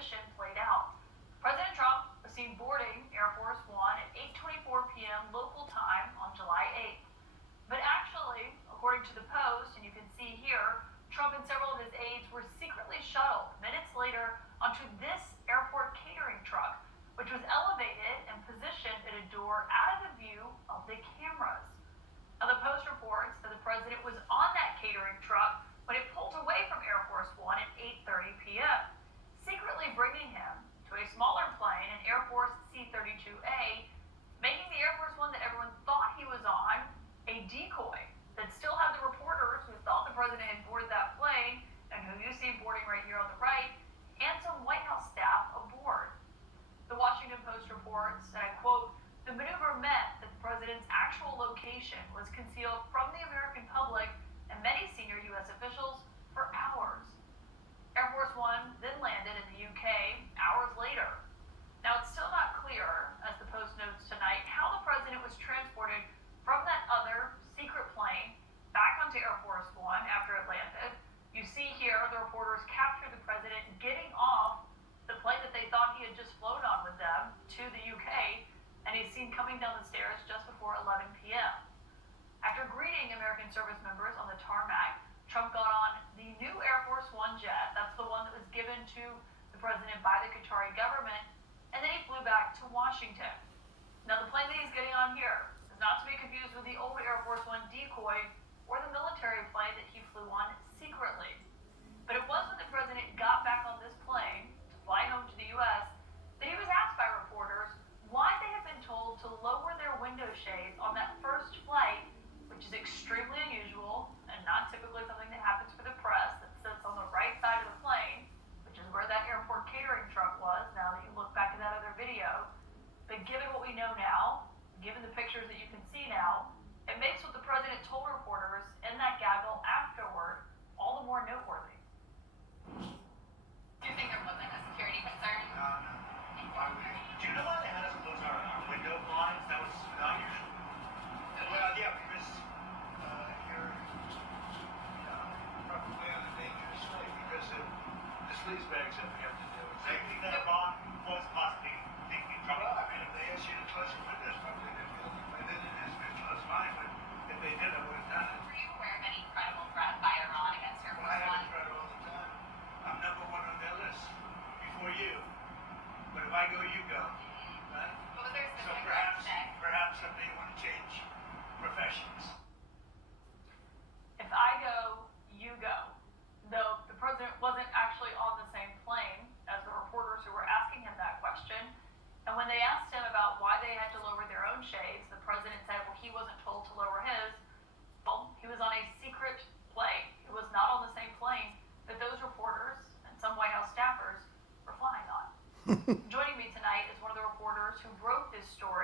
mission played out. President Trump was seen boarding Air Force One at 8:24 p.m. local time on July 8th. But actually, according to the Post, and you can see here, Trump and several of his aides were secretly shuttled minutes later onto this airport catering truck, which was elevated and positioned at a door out of the view of the cameras. Now, the Post reports that the president was on that catering truck when it pulled away from Air Force One at 8:30 p.m., secretly bringing him to a smaller plane, an Air Force C-32A, making the Air Force One that everyone thought he was on a decoy that still had the reporters who thought the president had boarded that plane, and who you see boarding right here on the right, and some White House staff aboard. The Washington Post reports, and I quote, "The maneuver meant that the president's actual location was concealed from the American public and many senior U.S. officials for hours." Air Force One then landed in the UK hours later. Now, it's still not clear, as the Post notes tonight, how the president was transported from that other secret plane back onto Air Force One after it landed. You see here the reporters capture the president getting off the plane that they thought he had just flown on with them to the UK, and he's seen coming down the stairs just before 11 p.m. After greeting American service members on the tarmac, Trump got on the new Air Force One jet. That's the one that was given to the president by the Qatari government, and then he flew back to Washington. Now, the plane that he's getting on here is not to be confused with the old Air Force One decoy or the military plane that he flew on secretly. But it was when the president got back on this plane to fly home to the U.S. that he was asked by reporters why they had been told to lower their window shades on that first flight, which is extremely unusual and not typically something that happens for the press, that sits on the right side of the plane, which is where that airport catering truck was, now that you look back at that other video. But given what we know now, given the pictures that you can see now, it makes what the president told reporters in that gaggle afterward all the more noteworthy. Do you think there wasn't a security concern? No. Why would you? Do you know why they had us close our window blinds? That was not usual. Well, yeah, because you're probably on a dangerous flight because of the sleaze bags that we have to deal with. They think that Iran was possibly thinking trouble. Well, I mean, if they asked you to close your windows, probably they'd be looking. They didn't ask me to close mine, but if they did, I would have done it. Were you aware of any credible threat by Iran against Air Well, Force I have One? a threat all the time. I'm number one on their list before you. But if I go, you go. Right? What was their So specific perhaps someday you want to change professions. If I go, you go. Though the president wasn't actually on the same plane as the reporters who were asking him that question. And when they asked him about why they had to lower their own shades, the president said, well, he wasn't told to lower his. Well, he was on a secret plane. It was not on the same plane that those reporters and some White House staffers were flying on. Joining me tonight is one of the reporters who broke this story